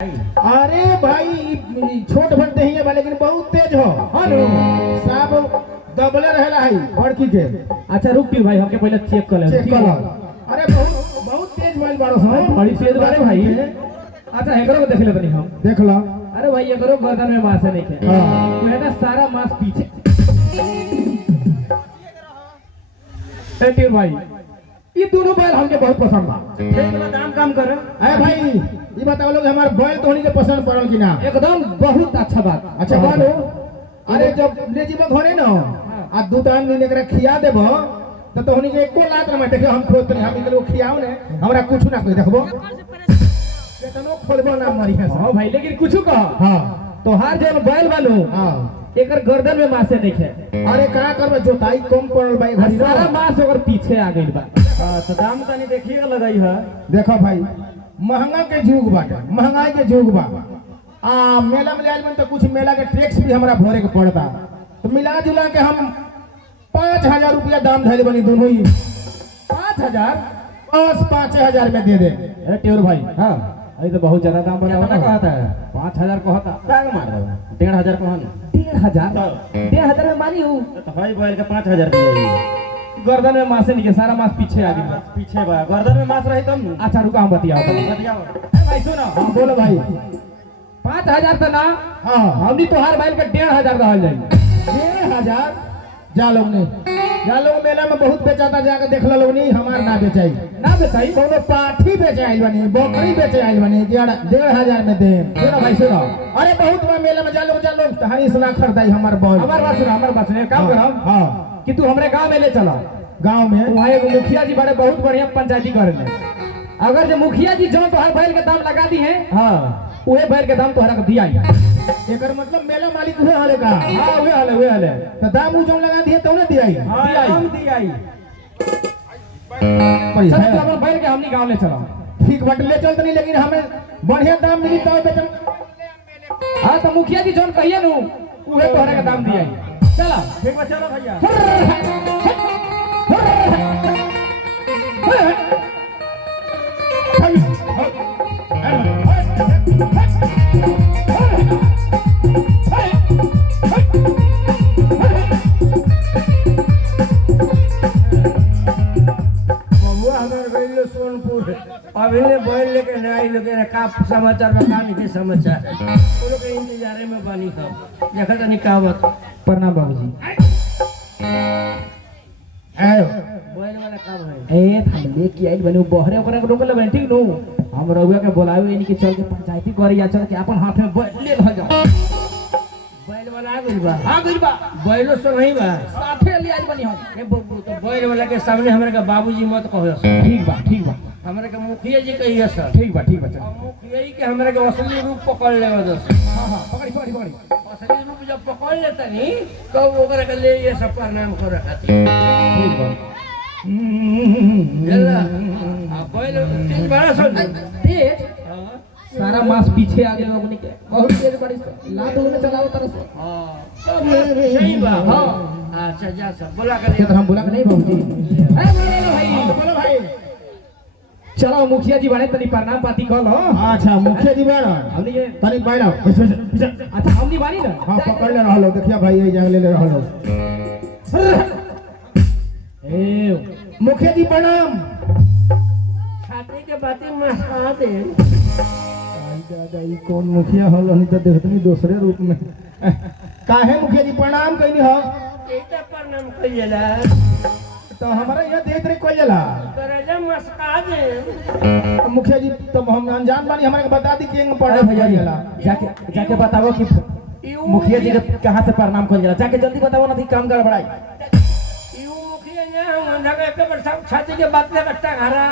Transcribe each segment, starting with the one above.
अरे भाई छोट भरते ही है लेकिन बहुत तेज हो सब दबले रहेला है और की के। अच्छा रुक भी भाई हमके पहले चेक कर ले। चेक कर लो। अरे बहुत बहुत तेज मोबाइल बारो सो बड़ी तेज बारे भाई। अच्छा एकरो को देख ले तनी हम। देख लो। अरे भाई एकरो गर्दन में मांस नहीं है। हां तू है ना सारा मांस पीछे। ए तीर भाई ये दोनों बैल हमके बहुत पसंद बा। ठीक बा दाम काम कर। अरे भाई ये बताओ लोग हमारे बैल तो होनी के पसंद पड़ल कि ना। एकदम बहुत अच्छा बात। अच्छा बोलो। अरे जब ले जीबो घरे न आ दू दान दिन एकरा खिया देबो तो होनी के एको लात न देखो हम खोद हम इनको खियाओ ने हमरा कुछ ना कोई देखबो केतनो खोदबो ना मरी है। हां भाई लेकिन कुछ कह। हां तोहार जब बैल बालो हां एकर गर्दन में मांस नहीं है। अरे का करबे जोताई कम पड़ल भाई घरी सारा मांस ओकर पीछे आ गइल बा। तो दाम तनी देखिएगा लगाई है। देखो भाई महंगा के जुग बाटे महंगाई के जुग बा। मेला में आइल तो कुछ मेला के टैक्स भी हमरा भरे के पड़ता तो मिला जुला के हम 5000 रुपया दाम धैले बनी दोनों ही 5000 बस 5000 में दे दे। अरे ट्योर भाई हाँ अरे तो बहुत ज्यादा दाम बना कहता है 5000 कहता क्या मार रहा है 1500 कहन 1500 में मानी हूँ तो भाई बोल के 5000 दिए गर्दन में मांस नहीं है सारा मांस पीछे आ गया पीछे बा गर्दन में मांस रही तब। अच्छा रुका हम बतियाओ भाई सुनो। हाँ बोलो भाई 5000 तो ना। हाँ हमनी तोहार बैल के 1500 रहल जाई। 1000 जा लोग ने जा लोग मेला में बहुत बेचाता जाके देख लो लोग नहीं हमार ना बेचाई ना बेचाई कोनो पाठी बेचे आइल बनी बकरी बेचे आइल बनी 1500 में दे। सुनो भाई सुनो। अरे बहुत बड़ा मेला में जा लोग तहारी सुना खरीदाई हमार बॉल हमार बात सुनो एक काम करो। हाँ कि तू हमरे गांव में ले चला। गांव में वहाँ एगो मुखिया जी बड़े बहुत बढ़िया पंचायती करे ले। अगर जो मुखिया जी जो तोहार बैल के दाम लगा दी है हाँ उहे बैल के दाम तोहरा के दिया एकर मतलब मेला मालिक हुए हले का। हाँ उहे हले तो दाम उ जो लगा दिए तो ने दियाई हम दियाई। चल तू अपन बैल के हमनी गांव ले चला। ठीक बट ले चल तनी लेकिन हमें बढ़िया दाम मिली तो बेचम। हाँ तो मुखिया जी जोन कहिए नु उहे तोहरा के दाम दियाई। चला ठीक बा चलो भैया। सोनपुर अभी ने बैल लेके नहीं लोग का समाचार बता नहीं समाचार वो लोग इंतजार में बनी कब देखा तो नहीं कहावत। प्रणाम बाबूजी। आयो बैल वाला काम है ए थमले की आइल बने बहरे ओकरा के रोकले बने ठीक नु हम रउआ के बुलावे इनके चल के पंचायती करे या चल के अपन हाथ में बैल ले भ जाओ। बैल वाला आ गइल बा बैलो से नहीं बा साथे ले आइल बनी हम ए बबू तो बैल वाला के सामने हमरा का बाबूजी मत कहो। ठीक बा हमरा के मुखिया जी कहिए सर। ठीक बा चल मुखिया जी के हमरा के असली रूप पकड़ लेवा दस। हां पकड़ी असली रूप जब पकड़ लेता नहीं तो ओकरा के ले ये सब प्रणाम करे खातिर ठीक बा। जल्ला आ बैल तेज बड़ा सो तेज सारा मांस पीछे आ गया लोगन के बहुत तेज बड़ी लात में चलाओ तरह से। हां सही बा। हां अच्छा जा सब बोला ये तो हम बोला के नहीं बाबूजी। अरे बोलो भाई चलो मुखिया जी बने तनी प्रणाम पाती कल हो। अच्छा मुखिया जी बड़ा हमनी के तनी बैठो। अच्छा हमनी बानी ना। हां पकड़ ले रहलो देखिए भाई ये जंग ले रहलो। ए मुखिया जी प्रणाम। छाती के बाती मसा दे। आई दादा ई कौन मुखिया हल नहीं तो देखतनी दूसरे रूप में काहे मुखिया जी प्रणाम कइनी हो। एटा प्रणाम कइला तो हमारा ये देख रे कोई जला करजा मस्का दे। मुखिया जी तो हम अनजान बानी हमरा के बता दी कि पढ़े भैया जला जाके बताओ कि मुखिया जी के कहां से प्रणाम कर जला जाके जल्दी बताओ ना काम गड़बड़ाई। यू मुखिया ने हम जगह के पर सब छाती के बात में कट्टा घरा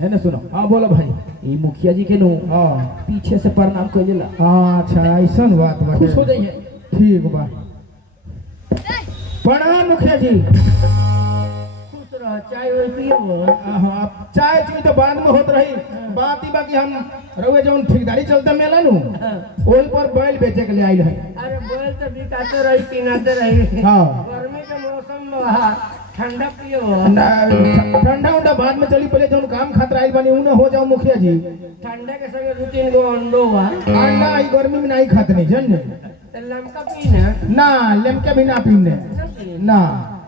है ना सुनो। हां बोलो भाई ये मुखिया जी के नो हां पीछे से प्रणाम कर जला। हां अच्छा ऐसन बात बा खुश हो जाइए। ठीक बा प्रणाम मुखिया जी। खुश रह चाय ओए पियो। हां चाय चुई तो बाद में होत रही बात ही बाकी हम रउए जौन ठेकेदारी चलता मेला नु ओही पर बैल बेचे के लिए आइल है। अरे बैल तो बिकाते रही किनाते रही। हां गर्मी के मौसम में ठंडा पियो ठंडा उंडा बाद में चली, पहले जौन काम खातिर आइल बानी उने हो जाओ मुखिया जी। ठंडा के संगे 2-3 गो अंडो बा। अंडा ई गर्मी में नहीं खाते नहीं जन तो लमका पी ना लेमके भी ना पीने ना।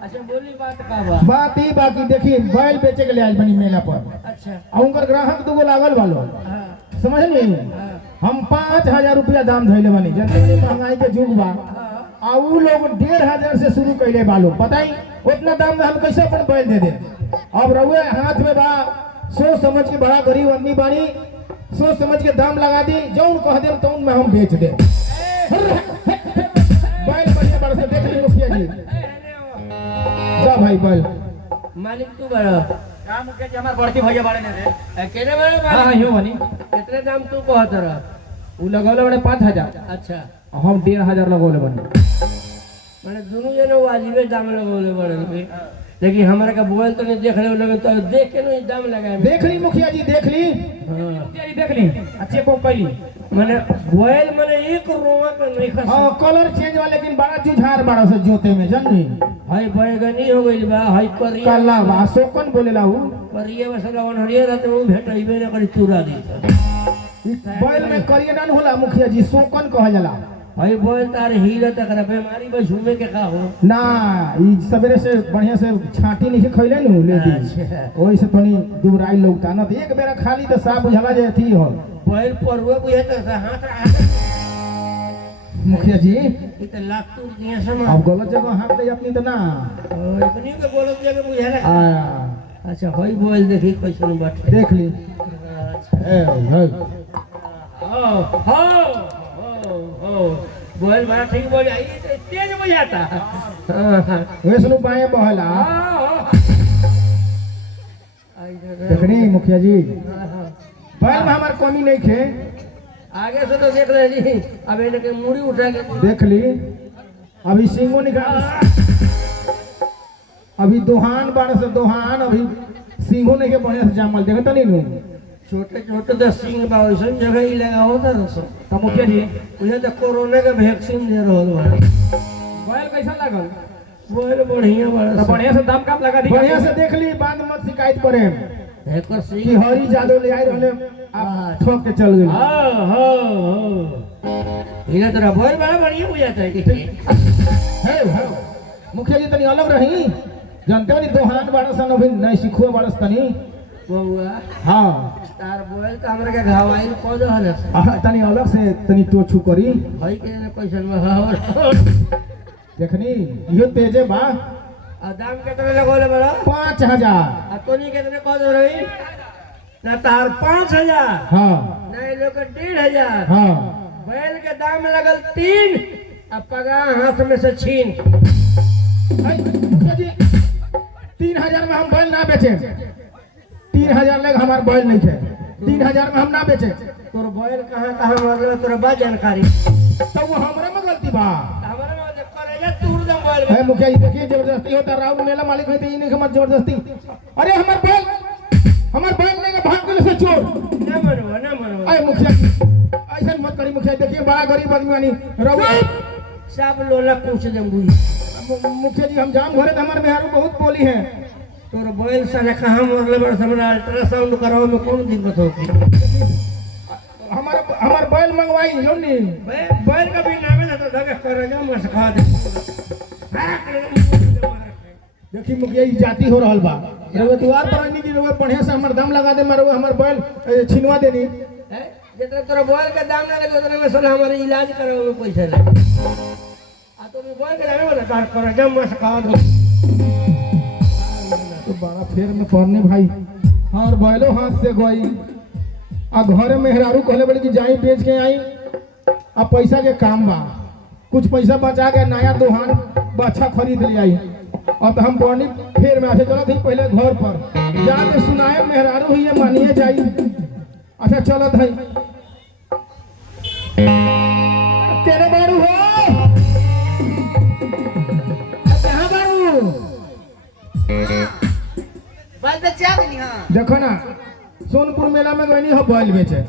अच्छा बोली बात का बा। बात ही बाकी देखी बैल बेचे के लिए आइल बनी मेला पर। अच्छा आ उनकर ग्राहक दूगो लागल वालो हां समझनी। हां हम 5000 रुपया दाम धइले बानी, जनते महंगाई के जुग बा। आ उ लोग 1500 से शुरू कैले बालो, बताई उतना दाम में हम कैसे अपन बैल दे दे। अब रहुए हाथ में बा, सोच समझ के, बड़ा गरीब आदमी बानी, सोच समझ के दाम लगा दी, जौन कह दे तौन में हम बेच दे। बैल बढ़िया बड़ा से देख ली मुखिया जी। जा भाई बैल मालिक तू बड़ा काम के जे हमार बड़ती भैया बाड़े ने रे केने बड़े हां मालिक यो बनी। कितने दाम तू कहत रह? उ लगौले बड़े 5000, अच्छा हम 1500 लगौले बनी। माने दोनों जने वाजिबे दाम लगौले बड़े। लेकिन हमरा का बोल तो नहीं देख ले लोग, तो देख के नहीं दाम लगाए। देख ली मुखिया जी देख ली। हां देख ली अच्छे को कैली। माने बोल माने एक रोवा का नहीं खस। हां कलर चेंज वाला, लेकिन बड़ा जुझार बड़ा से जोते में जननी। हाय बैगनी हो गइल बा, हाय करिया काला बा सोकन बोलेला हूं। करिया बसला वन हरिया रहते वो भेटइबे न करी चूरा दी। बैल में करिए ना होला मुखिया जी, सोकन कहल जाला। हाय बोल तार हीरा तक बीमारी बस झूमे के का हो ना ई सवेरे से बढ़िया से छाटी नहीं खइले नु लेती। अच्छा। ओई से तनी दुबराई लोगता न, एक बेरा खाली तो साफ बुझाला जे थी हो। बैल परवे बुझे त हाथ मुखिया जी ई त लाख तू दिया समा। अब गलत जगह हाथ दे अपनी तो ना। इतनी के बोलत जगह बुझे ना। आ अच्छा होई बोल देखी कैसन बात देख ली। अच्छा ए हो हो हो बोल बड़ा ठीक बोल आई तेज बुझाता। हां वैसनु बाएं बहला। देखनी मुखिया जी बैल में हमार कमी नहीं खे। आगे से तो देख ले जी, अब इन्हें के मुड़ी उठा के देख ली। अभी सिंगो निकाल, अभी दोहान बार से दोहान, अभी सिंगो नहीं के बढ़िया से जामल देखता नहीं नु। छोटे छोटे 10 सिंह बा वैसन जगह ही लगा होता रसो। तो मुखिया जी मुझे तो कोरोना का वैक्सीन दे रहल बा। बैल कैसा लागल? बोल बढ़िया बड़ा तो बढ़िया से दाम काम लगा दी, बढ़िया से देख ली, बाद में मत शिकायत करे एक कि सिंह हरी जादू ले आई रहले आप ठोक के चल गई। हां हां ये तेरा बोल बड़ा बढ़िया बुझाता है। हे मुखिया जी तनी अलग रही, जानते हो नी दोहान बारह सन अभी नहीं सीखो बारस तनी। बउआ हां तार बोल तो हमरा के घावाई को दो हले तनी अलग से तनी टोछू करी। भाई के कैसन बा देखनी यो तेजे बा। आ दाम कितने लगोले बड़ा? 5000। आ तोनी कितने को दो रही ना? तार 5000 हां ना लोग 1500। हां बैल के दाम लगल 3, अब पगा हाथ में से छीन। मुखिया जी 3000 में हम बैल ना बेचे। 3000 लेग हमार बैल नहीं थे, 3000 में हम ना बेचे। तोर बैल कहां मरले तोरा बा जानकारी। तो वो हमरे में गलती बा। हमरा में जे करेजा तूर दम बैल है मुखिया जी देखिए जबरदस्ती होता, राउंड मेला मालिक है तो ये नहीं कि मत जबरदस्ती। अरे हमार बैल लेके भाग गेले से चोर। ना मरो। अरे मुखिया जी ऐसा मत करी मुखिया, देखिए बड़ा गरीब आदमी बानी रहुआ। सब लोला पूछ दम बुई। मुखिया जी हम जाम घरे तो हमारे बिहार में बहुत बोली है। तोर बैल साले कहां मरले बड़ हमरा अल्ट्रासाउंड करावे में कौन दिक्कत होगी? हमार बैल मंगवाई जो नहीं। बैल का भी नाम है तो धके करेजा में से खा दे। देखिए मुखिया जी जाती हो रहल बा। रहुआ द्वार पर आनी की रहुआ बढ़िया से हमर दाम लगा दे, मारो हमार बैल छिनवा देनी। जितना तोरा बैल का दाम ना लगे उतने में साला हमारे इलाज करावे में पैसा लगे। आ तो बैल के दाम ना तार करेजा में से खा दो। तो बड़ा फेर में पड़ने भाई। और बैलो हाथ से गई। आ घरे मेहरारू कहले बड़े कि जाई बेच के आई, अब पैसा के काम बा, कुछ पैसा बचा के नया दोहान बच्चा खरीद ले आई। अब तो हम बनी फेर में आसे चलो थी पहले घर पर जाके सुनाए मेहरारू ही ये मानिए जाई। अच्छा चलो भाई तेरे बारू हो कहाँ बारू? बाल बच्चा भी नहीं। हां देखो ना सोनपुर मेला में गई हो बैल बेचे।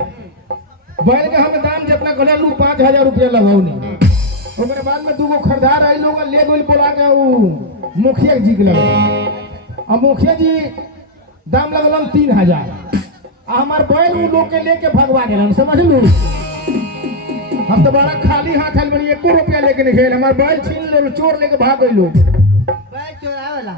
बैल के हमें दाम जितना कहले लू 5000 रुपया लगौनी। ओकरे बाद में दूगो खरीदार आई लोग ले गइल बोला के ऊ मुखिया जी के लगे अब मुखिया जी दाम लगलन 3000 आ हमार बैल उ लोग के लेके भगवा गेलन समझ लू हम तो बड़ा खाली हाथ आइल बनी 1 रुपया लेके नहीं खेल हमार बैल छीन ले चोर लेके भाग गइल लोग बैल चोरावेला